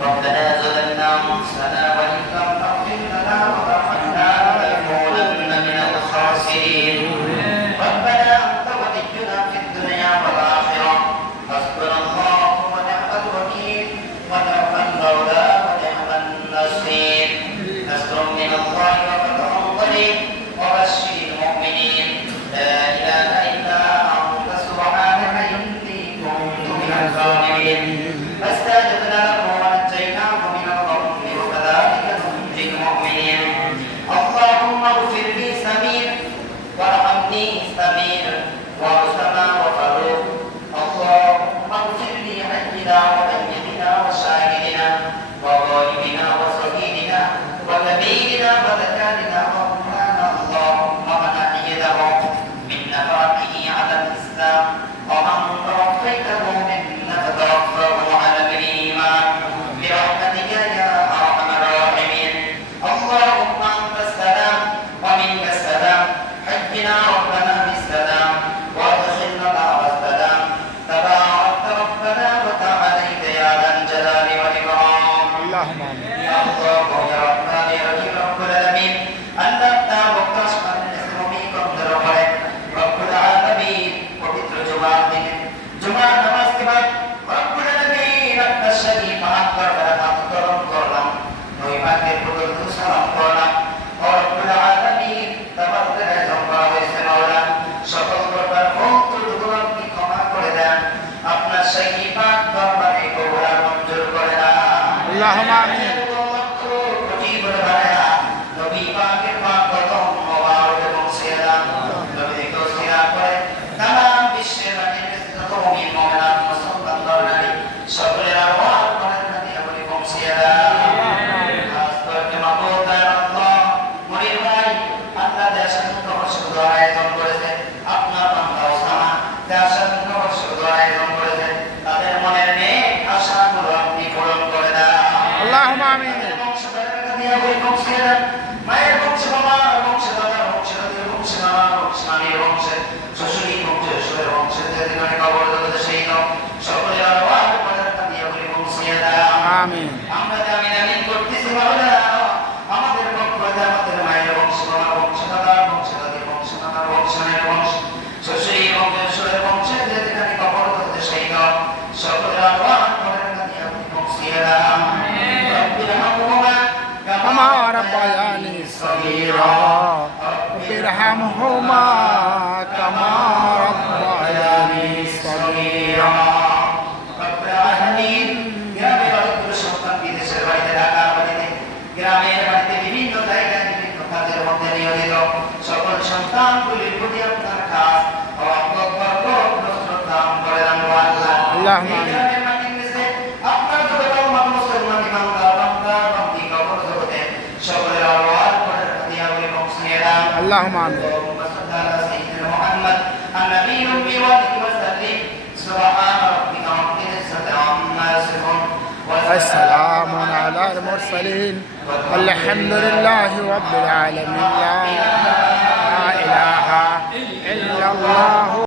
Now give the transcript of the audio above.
ربنا ظلمنا أنفسنا وإن لم تغفر لنا وترحمنا لنكونن من الخاسرين ربنا أنت ولينا في الدنيا والآخرة حسبنا الله ونعم الوكيل ونعم المولى ونعم النصير نصر من الله وفتح قريب وبشر المؤمنين لا إله إلا أنت سبحانك إني كنت من الظالمين فاستجبنا له ونجيناه من الغم وكذلك ننجي المؤمنين اللهم اغفر لي سمير وارحمني سمير وأسامة وفاروق اللهم اغفر لي حينا وميتنا وشاهدنا وغائبنا وصغيرنا وكبيرنا وذكرنا وأنثانا اللهم من أحيته من نفاقه على الإسلام ومن توفيته منا فتوفه على الإيمان برحمتك يا أرحم الراحمين اللهم أنت السلام ومنك السلام حجنا ربنا بالسلام وادخلنا دار السلام تبارك ربنا وتعاليت يا ذا الجلال والإكرام اللهم آمين. يا الله يا رحمن يا رحيم رب العالمين أنت وكشف الإسلاميكم دربه رب العالمين পবিত্র জুমার দিনে জুমার নামাজ के बाद رب العالمين আপনার শরীফ হাত বারবার হাত গরম করলাম নই পাকের বদল সালাম করলাম رب العالمين তাবারক জম্বা হয়েছে মাওলা সকল প্রকার ভুল ত্রুটি আপনি ক্ষমা করে দেন আপনার শরীফ হাত দরবারে কবুল আর মঞ্জুর করে দেন اللهم آمين. নবী পাকের পাক কদম মোবারক এবং সিয়াদাত নবী কো সিয়া করে তাম বিশ্বের মাটির যত মুমিন মুমিনাত মুসলমান নারী সকলের আওয়াজ করেন নবী আপনি এবং সিয়াদাত খাস করে মাবুদ আল্লাহ মনির ভাই আল্লাহ দেশের শুধু আয়োজন করেছে আপনার বান্দা ওসামা দেশের শুধু আয়োজন করেছে তাদের মনের নেক আশাগুলো আপনি পূরণ করে দেন اللهم آمين. মায়ের বংশ বাবার বংশ দাদার বংশ দাদির বংশ নানার বংশ নানির বংশ শ্বশুরি বংশ শ্বশুরের বংশ যেখানে কবর জগতে সেই নাম সকলের আওয়াজ করার কাদিয়া বলি বংশিয়া দাও آمين. আমরা জামিন আমিন করতেছি মাওলা আমাদের পক্ষ থেকে আমাদের মায়ের বংশ বাবার বংশ দাদার বংশ দাদির বংশ নানার বংশ নানির বংশ শ্বশুরি বংশ শ্বশুরের বংশ যেখানে কবর জগতে সেই নাম সকলের আওয়াজ করার কাদিয়া বলি বংশিয়া দাও كما ربياني صغيرا رب ارحمهما كما ربياني صغيرا رب العالمين গ্রামের বাড়িতে সন্তান বিদেশের বাড়িতে ঢাকার বাড়িতে গ্রামের বাড়িতে বিভিন্ন জায়গায় বিভিন্ন কাজের মধ্যে নিয়োজিত সকল সন্তানগুলির প্রতি আপনার খাস রহমত বরকত নসরত দান করে দেন আল্লাহ اللهم آمين. গ্রামের মাটির নিচে আপনার যত কলমা মুসলমান ইমানদার বান্দা বান্দি কবর জগতে সকলের আওয়াজ করার কাদিয়া বলি বংশিয়া দান اللهم آمين. اللهم صل على سيدنا محمد النبي الأمي وآله وسلم سبحان ربك رب العزة عما يصفون والسلام على المرسلين والحمد لله رب العالمين لا إله إلا الله